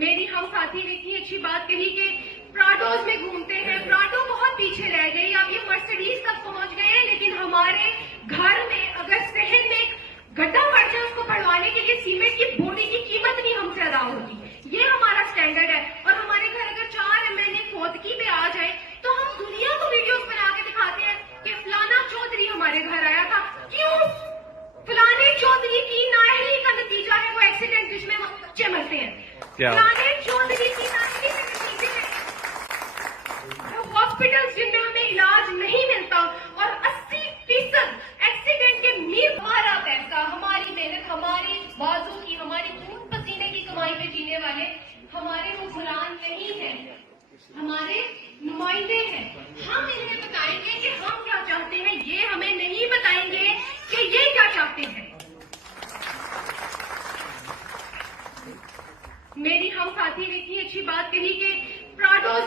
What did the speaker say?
मेरी हम साथी ने इतनी अच्छी बात कही कि प्राडोज में घूमते हैं, प्राडो बहुत पीछे रह गई, अब ये मर्सिडीज तक पहुंच गए हैं। लेकिन हमारे घर में अगर शहर में एक गड्ढा पड़ जाए, उसको बढ़वाने के लिए सीमेंट की बोरी की कीमत नहीं हमसे अदा होती। ये हमारा स्टैंडर्ड है। और हमारे घर अगर 4 MLA खोदकी पे आ जाए तो हम दुनिया को वीडियोस बना के दिखाते हैं कि फलाना चौधरी हमारे घर आया था। क्यों? फलाने चौधरी की नाअहली का नतीजा है वो एक्सीडेंट जिसमें बच्चे मरते हैं। फलाने चौधरी की नाअहली के नतीजे में हॉस्पिटल जिनमें हमें इलाज नहीं मिलता और 80% एक्सीडेंट के मीर हमारा पैसा, हमारी मेहनत, हमारी बाजू की, हमारी खून पसीने की कमाई पे जीने वाले हमारे वो गुलाम नहीं है, हमारे नुमाइंदे हैं। हम इन्हें बताएंगे कि हम क्या चाहते हैं, ये हमें नहीं बताएंगे कि ये क्या चाहते हैं। मेरी हम साथी ने इतनी अच्छी बात कही कि प्राडोज